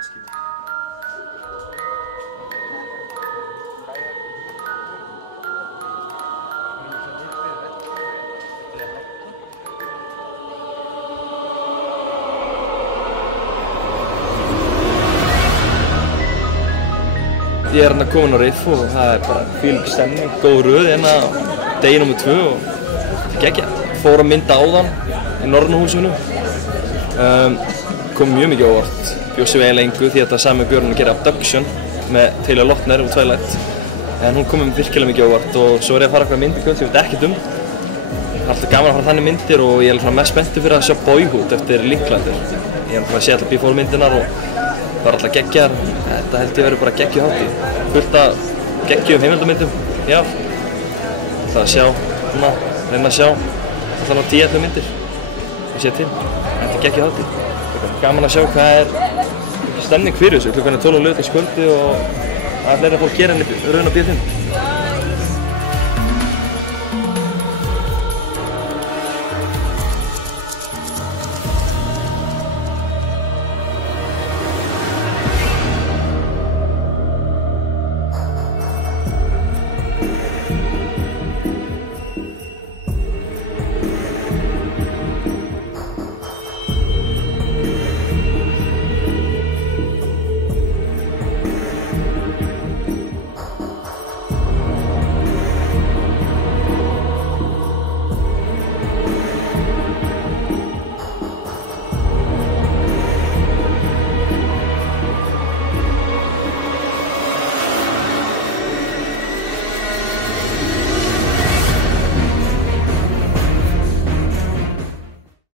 Ég er hérna komin á riff og það er bara fílík stemning, góð röð hérna degi nr. 2 og geggjað. Fór að mynda áðan í Norræna húsinu. Kom mjög mikið óvart. Bjóst sig eiginlega engu því að það sami Björn að gera Abduction með Taylor Lautner og Twilight. En hún kom virkilega mikið óvart og svo er ég að fara eitthvað myndingu sem ég veit ekkert um. Það er alltaf gaman að fara þannig myndir og ég er mest spenntur fyrir að sjá Boyhood eftir Linklater. Ég er að sé alltaf Before myndirnar og það var alltaf geggjar. Þetta held ég verið bara geggjuð hátíð. Fullt af geggjum heimildamyndum í ár. Það að sjá, reyna að sjá alltaf 10-11 myndir og sé til. Þetta er geggjuð hátíð. Gaman að sjá hvað er stemning fyrir þessu. Klukkan er 12 á laugardagskvöldi og það er fleira fólk hér enn í raun á B5.